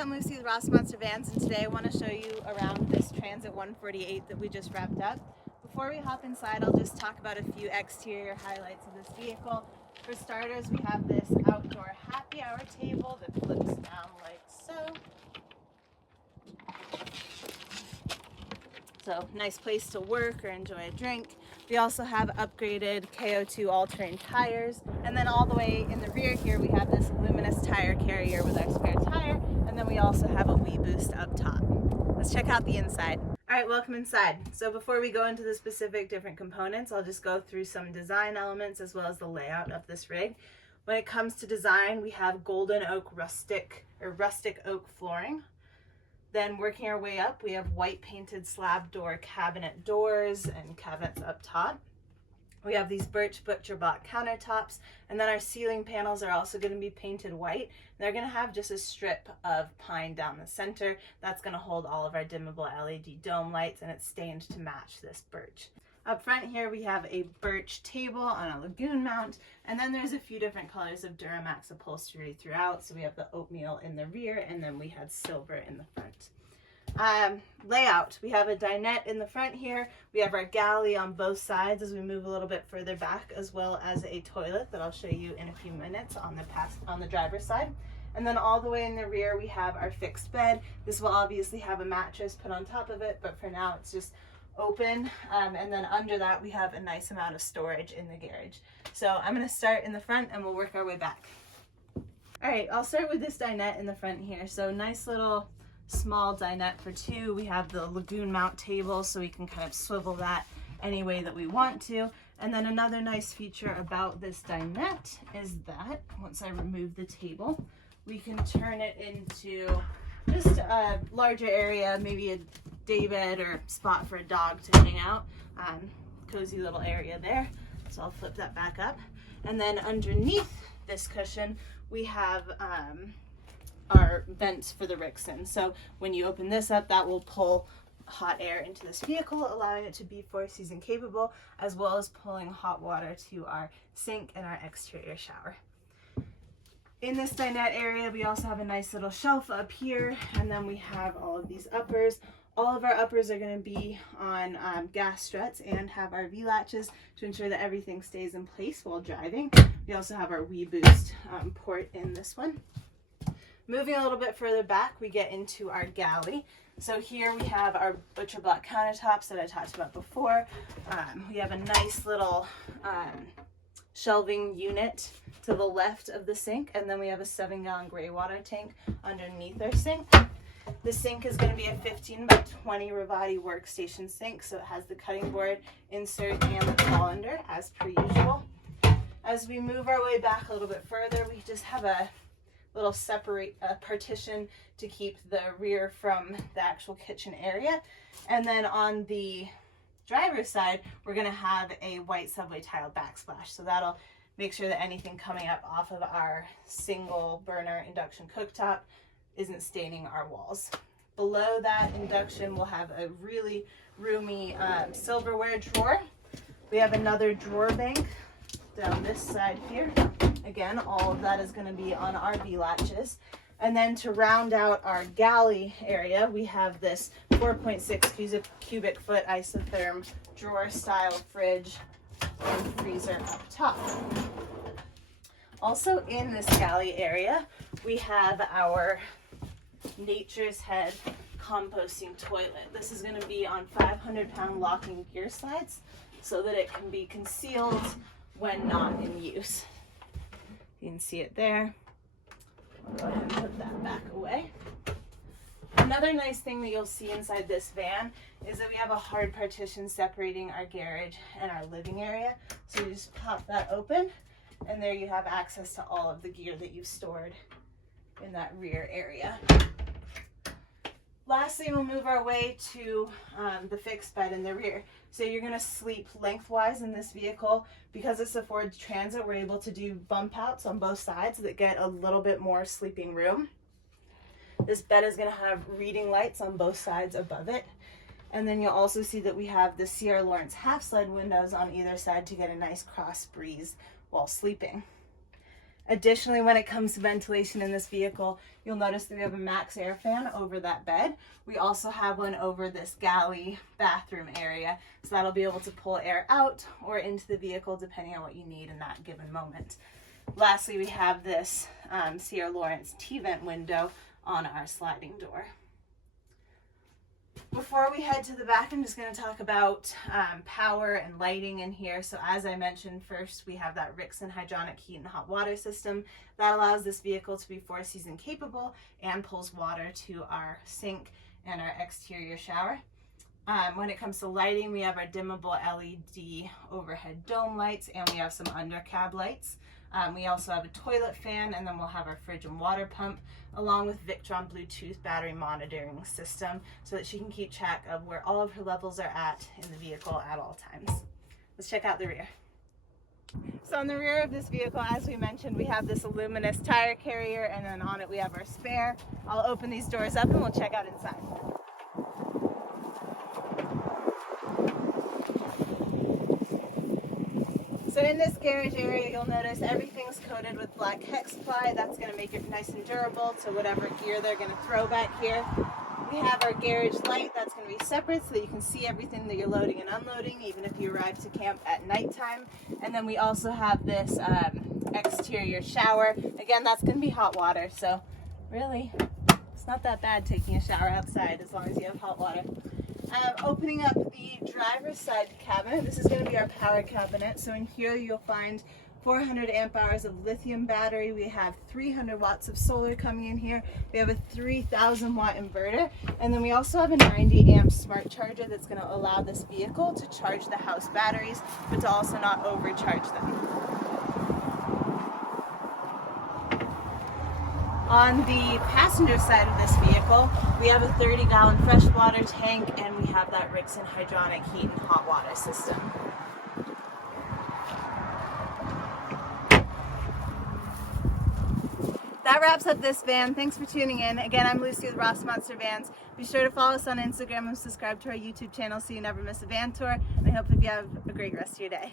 Hey, I'm Lucy with Rossmönster Vans, and today I want to show you around this Transit 148 that we just wrapped up. Before we hop inside, I'll just talk about a few exterior highlights of this vehicle. For starters, we have this outdoor happy hour table that flips down like so. So, nice place to work or enjoy a drink. We also have upgraded KO2 all-terrain tires. And then all the way in the rear here, we have this luminous tire carrier with our spare tire. And then we also have a WeBoost up top. Let's check out the inside. All right, welcome inside. So before we go into the specific different components, I'll just go through some design elements as well as the layout of this rig. When it comes to design, we have golden oak rustic oak flooring. Then working our way up, we have white painted slab door cabinet doors and cabinets up top. We have these birch butcher block countertops, and then our ceiling panels are also going to be painted white. They're going to have just a strip of pine down the center. That's going to hold all of our dimmable LED dome lights, and it's stained to match this birch. Up front here, we have a birch table on a Lagun mount, and then there's a few different colors of Duramax upholstery throughout. So we have the oatmeal in the rear, and then we had silver in the front. Layout, we have a dinette in the front here. We have our galley on both sides as we move a little bit further back, as well as a toilet that I'll show you in a few minutes on the driver's side. And then all the way in the rear, we have our fixed bed. This will obviously have a mattress put on top of it, but for now it's just open. And then under that, we have a nice amount of storage in the garage. So I'm going to start in the front and we'll work our way back. All right, I'll start with this dinette in the front here. So nice little small dinette for two. We have the Lagun mount table, so we can kind of swivel that any way that we want to. And then another nice feature about this dinette is that once I remove the table, we can turn it into just a larger area, maybe a day bed or spot for a dog to hang out. Cozy little area there. So I'll flip that back up. And then underneath this cushion, we have our vents for the Rixen. So when you open this up, that will pull hot air into this vehicle, allowing it to be four-season capable, as well as pulling hot water to our sink and our exterior shower. In this dinette area, we also have a nice little shelf up here, and then we have all of these uppers. All of our uppers are going to be on gas struts and have our V-latches to ensure that everything stays in place while driving. We also have our WeBoost port in this one. Moving a little bit further back, we get into our galley. So here we have our butcher block countertops that I talked about before. We have a nice little shelving unit to the left of the sink, and then we have a 7-gallon gray water tank underneath our sink. The sink is going to be a 15 by 20 Ruvati workstation sink, so it has the cutting board insert and the colander as per usual. As we move our way back a little bit further, we just have a little partition to keep the rear from the actual kitchen area. And then on the driver's side, we're going to have a white subway tile backsplash. So that'll make sure that anything coming up off of our single burner induction cooktop isn't staining our walls. Below that induction, we'll have a really roomy silverware drawer. We have another drawer bank down this side here. Again, all of that is going to be on our V-latches. And then to round out our galley area, we have this 4.6 cubic foot isotherm drawer style fridge and freezer up top. Also in this galley area, we have our Nature's Head composting toilet. This is going to be on 500-pound locking gear slides so that it can be concealed when not in use. You can see it there. I'll go ahead and put that back away. Another nice thing that you'll see inside this van is that we have a hard partition separating our garage and our living area. So you just pop that open, and there you have access to all of the gear that you've stored in that rear area. Lastly, we'll move our way to the fixed bed in the rear. So you're going to sleep lengthwise in this vehicle. Because it's a Ford Transit, we're able to do bump outs on both sides that get a little bit more sleeping room. This bed is going to have reading lights on both sides above it. And then you'll also see that we have the Sierra Lawrence half slide windows on either side to get a nice cross breeze while sleeping. Additionally, when it comes to ventilation in this vehicle, you'll notice that we have a max air fan over that bed. We also have one over this galley bathroom area, so that'll be able to pull air out or into the vehicle depending on what you need in that given moment. Lastly, we have this Sierra Lawrence T-vent window on our sliding door. Before we head to the back, I'm just going to talk about power and lighting in here. So as I mentioned, first we have that Rixen hydronic heat and hot water system that allows this vehicle to be 4-season capable and pulls water to our sink and our exterior shower. When it comes to lighting, we have our dimmable LED overhead dome lights, and we have some under cab lights. We also have a toilet fan, and then we'll have our fridge and water pump, along with Victron Bluetooth battery monitoring system so that she can keep track of where all of her levels are at in the vehicle at all times. Let's check out the rear. So on the rear of this vehicle, as we mentioned, we have this aluminous tire carrier, and then on it we have our spare. I'll open these doors up and we'll check out inside. So in this garage area, you'll notice everything's coated with black hex ply. That's going to make it nice and durable to whatever gear they're going to throw back here. We have our garage light that's going to be separate so that you can see everything that you're loading and unloading, even if you arrive to camp at nighttime. And then we also have this exterior shower. Again, that's going to be hot water, so really, it's not that bad taking a shower outside as long as you have hot water. Opening up the driver's side cabinet, this is going to be our power cabinet. So in here you'll find 400 amp hours of lithium battery. We have 300 watts of solar coming in here. We have a 3000 watt inverter. And then we also have a 90 amp smart charger that's going to allow this vehicle to charge the house batteries, but to also not overcharge them. On the passenger side of this vehicle, we have a 30-gallon freshwater tank, and we have that Rixen hydronic heat and hot water system. That wraps up this van. Thanks for tuning in. Again, I'm Lucy with Rossmönster Vans. Be sure to follow us on Instagram and subscribe to our YouTube channel so you never miss a van tour. And I hope that you have a great rest of your day.